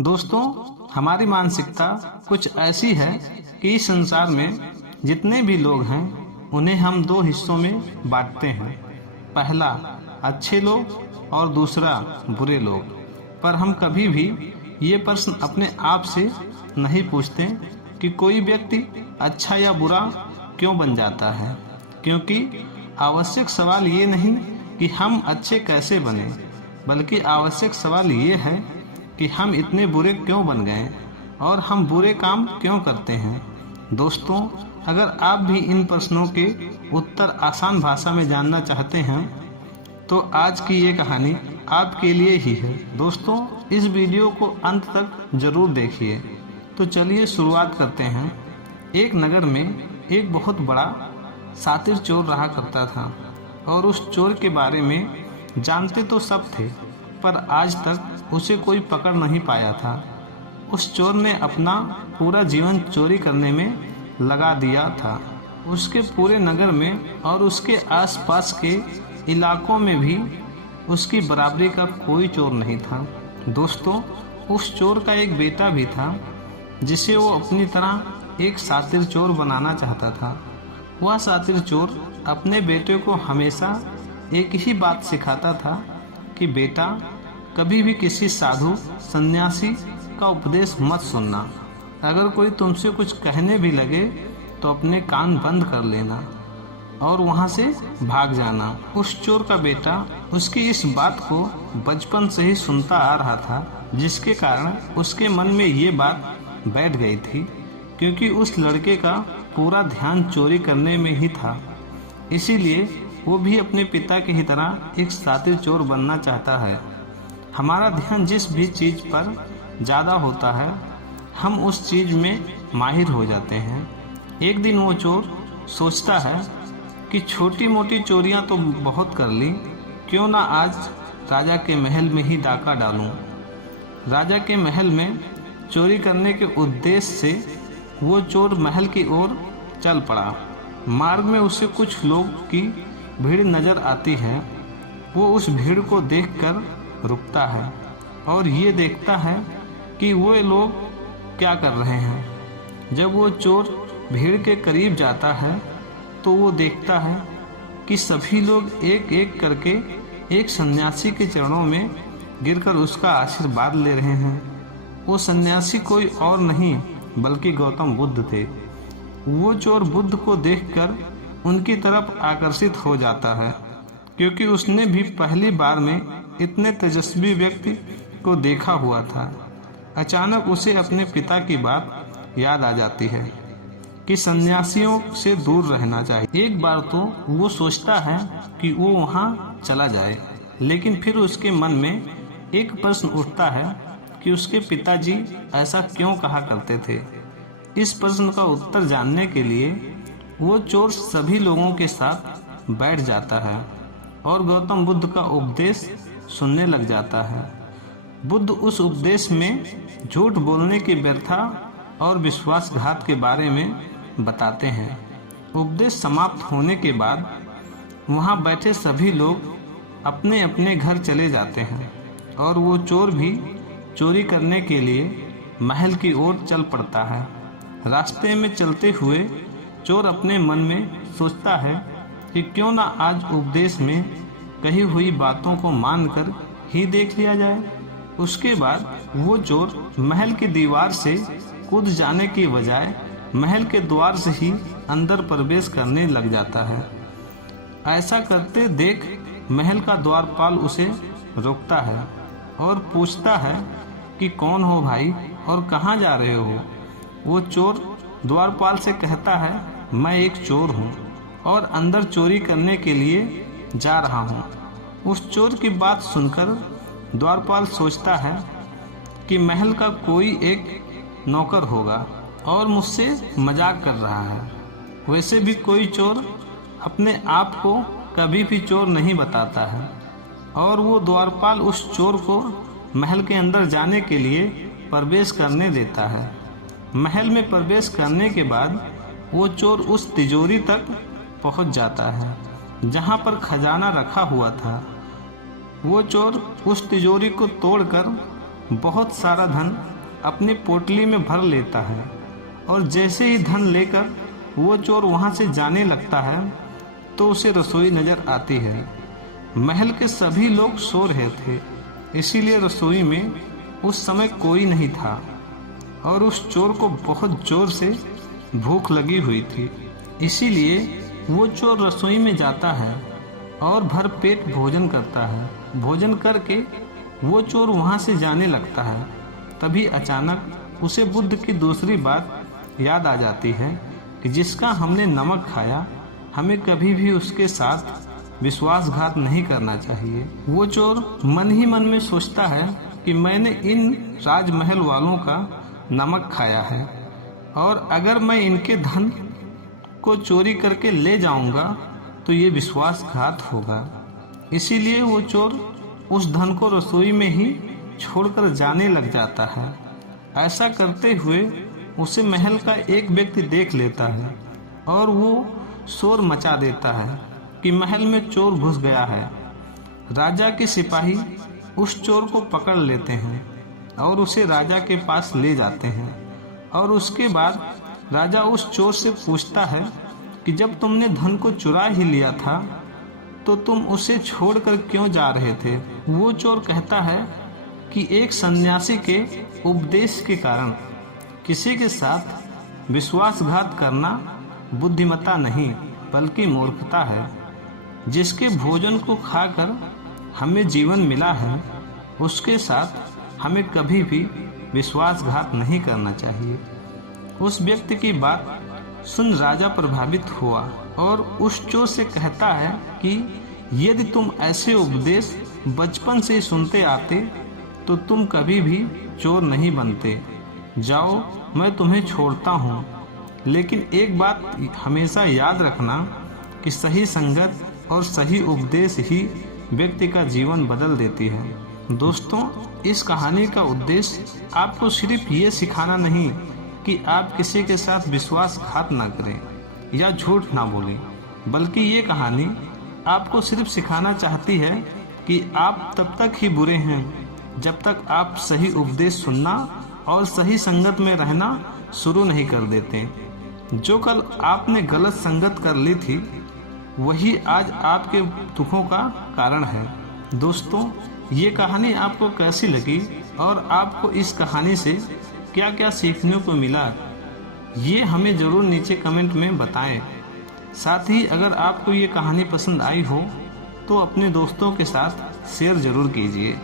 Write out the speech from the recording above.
दोस्तों, हमारी मानसिकता कुछ ऐसी है कि इस संसार में जितने भी लोग हैं उन्हें हम दो हिस्सों में बांटते हैं। पहला अच्छे लोग और दूसरा बुरे लोग। पर हम कभी भी ये प्रश्न अपने आप से नहीं पूछते कि कोई व्यक्ति अच्छा या बुरा क्यों बन जाता है, क्योंकि आवश्यक सवाल ये नहीं कि हम अच्छे कैसे बने, बल्कि आवश्यक सवाल ये है कि हम इतने बुरे क्यों बन गए और हम बुरे काम क्यों करते हैं। दोस्तों, अगर आप भी इन प्रश्नों के उत्तर आसान भाषा में जानना चाहते हैं तो आज की ये कहानी आपके लिए ही है। दोस्तों, इस वीडियो को अंत तक जरूर देखिए। तो चलिए शुरुआत करते हैं। एक नगर में एक बहुत बड़ा शातिर चोर रहा करता था और उस चोर के बारे में जानते तो सब थे, पर आज तक उसे कोई पकड़ नहीं पाया था। उस चोर ने अपना पूरा जीवन चोरी करने में लगा दिया था। उसके पूरे नगर में और उसके आसपास के इलाकों में भी उसकी बराबरी का कोई चोर नहीं था। दोस्तों, उस चोर का एक बेटा भी था जिसे वो अपनी तरह एक शातिर चोर बनाना चाहता था। वह शातिर चोर अपने बेटे को हमेशा एक ही बात सिखाता था कि बेटा, कभी भी किसी साधु सन्यासी का उपदेश मत सुनना। अगर कोई तुमसे कुछ कहने भी लगे तो अपने कान बंद कर लेना और वहाँ से भाग जाना। उस चोर का बेटा उसकी इस बात को बचपन से ही सुनता आ रहा था, जिसके कारण उसके मन में ये बात बैठ गई थी, क्योंकि उस लड़के का पूरा ध्यान चोरी करने में ही था। इसीलिए वो भी अपने पिता की ही तरह एक शातिर चोर बनना चाहता है। हमारा ध्यान जिस भी चीज़ पर ज़्यादा होता है, हम उस चीज़ में माहिर हो जाते हैं। एक दिन वो चोर सोचता है कि छोटी मोटी चोरियां तो बहुत कर ली, क्यों ना आज राजा के महल में ही डाका डालूं। राजा के महल में चोरी करने के उद्देश्य से वो चोर महल की ओर चल पड़ा। मार्ग में उसे कुछ लोग की भीड़ नज़र आती है। वो उस भीड़ को देखकर रुकता है और ये देखता है कि वो लोग क्या कर रहे हैं। जब वो चोर भीड़ के करीब जाता है तो वो देखता है कि सभी लोग एक एक करके एक सन्यासी के चरणों में गिरकर उसका आशीर्वाद ले रहे हैं। वो सन्यासी कोई और नहीं बल्कि गौतम बुद्ध थे। वो चोर बुद्ध को देखकर उनकी तरफ आकर्षित हो जाता है, क्योंकि उसने भी पहली बार में इतने तेजस्वी व्यक्ति को देखा हुआ था। अचानक उसे अपने पिता की बात याद आ जाती है कि सन्यासियों से दूर रहना चाहिए। एक बार तो वो सोचता है कि वो वहाँ चला जाए, लेकिन फिर उसके मन में एक प्रश्न उठता है कि उसके पिताजी ऐसा क्यों कहा करते थे। इस प्रश्न का उत्तर जानने के लिए वो चोर सभी लोगों के साथ बैठ जाता है और गौतम बुद्ध का उपदेश सुनने लग जाता है। बुद्ध उस उपदेश में झूठ बोलने की व्यर्था और विश्वासघात के बारे में बताते हैं। उपदेश समाप्त होने के बाद वहाँ बैठे सभी लोग अपने अपने घर चले जाते हैं और वो चोर भी चोरी करने के लिए महल की ओर चल पड़ता है। रास्ते में चलते हुए चोर अपने मन में सोचता है कि क्यों ना आज उपदेश में कही हुई बातों को मानकर ही देख लिया जाए। उसके बाद वो चोर महल की दीवार से कूद जाने की बजाय महल के द्वार से ही अंदर प्रवेश करने लग जाता है। ऐसा करते देख महल का द्वारपाल उसे रोकता है और पूछता है कि कौन हो भाई और कहाँ जा रहे हो। वो चोर द्वारपाल से कहता है, मैं एक चोर हूँ और अंदर चोरी करने के लिए जा रहा हूँ। उस चोर की बात सुनकर द्वारपाल सोचता है कि महल का कोई एक नौकर होगा और मुझसे मजाक कर रहा है। वैसे भी कोई चोर अपने आप को कभी भी चोर नहीं बताता है। और वो द्वारपाल उस चोर को महल के अंदर जाने के लिए प्रवेश करने देता है। महल में प्रवेश करने के बाद वो चोर उस तिजोरी तक पहुंच जाता है जहां पर खजाना रखा हुआ था। वो चोर उस तिजोरी को तोड़कर बहुत सारा धन अपनी पोटली में भर लेता है और जैसे ही धन लेकर वो चोर वहाँ से जाने लगता है तो उसे रसोई नजर आती है। महल के सभी लोग सो रहे थे, इसीलिए रसोई में उस समय कोई नहीं था और उस चोर को बहुत जोर से भूख लगी हुई थी। इसीलिए वो चोर रसोई में जाता है और भर पेट भोजन करता है। भोजन करके वो चोर वहाँ से जाने लगता है। तभी अचानक उसे बुद्ध की दूसरी बात याद आ जाती है कि जिसका हमने नमक खाया, हमें कभी भी उसके साथ विश्वासघात नहीं करना चाहिए। वो चोर मन ही मन में सोचता है कि मैंने इन राजमहल वालों का नमक खाया है और अगर मैं इनके धन को चोरी करके ले जाऊंगा तो ये विश्वासघात होगा। इसीलिए वो चोर उस धन को रसोई में ही छोड़कर जाने लग जाता है। ऐसा करते हुए उसे महल का एक व्यक्ति देख लेता है और वो शोर मचा देता है कि महल में चोर घुस गया है। राजा के सिपाही उस चोर को पकड़ लेते हैं और उसे राजा के पास ले जाते हैं और उसके बाद राजा उस चोर से पूछता है कि जब तुमने धन को चुरा ही लिया था तो तुम उसे छोड़कर क्यों जा रहे थे। वो चोर कहता है कि एक सन्यासी के उपदेश के कारण। किसी के साथ विश्वासघात करना बुद्धिमत्ता नहीं बल्कि मूर्खता है। जिसके भोजन को खाकर हमें जीवन मिला है उसके साथ हमें कभी भी विश्वासघात नहीं करना चाहिए। उस व्यक्ति की बात सुन राजा प्रभावित हुआ और उस चोर से कहता है कि यदि तुम ऐसे उपदेश बचपन से ही सुनते आते तो तुम कभी भी चोर नहीं बनते। जाओ, मैं तुम्हें छोड़ता हूँ, लेकिन एक बात हमेशा याद रखना कि सही संगत और सही उपदेश ही व्यक्ति का जीवन बदल देती है। दोस्तों, इस कहानी का उद्देश्य आपको सिर्फ ये सिखाना नहीं कि आप किसी के साथ विश्वासघात ना करें या झूठ ना बोलें, बल्कि ये कहानी आपको सिर्फ सिखाना चाहती है कि आप तब तक ही बुरे हैं जब तक आप सही उपदेश सुनना और सही संगत में रहना शुरू नहीं कर देते। जो कल आपने गलत संगत कर ली थी वही आज आपके दुखों का कारण है। दोस्तों, ये कहानी आपको कैसी लगी और आपको इस कहानी से क्या क्या सीखने को मिला, ये हमें ज़रूर नीचे कमेंट में बताएं। साथ ही अगर आपको ये कहानी पसंद आई हो तो अपने दोस्तों के साथ शेयर ज़रूर कीजिए।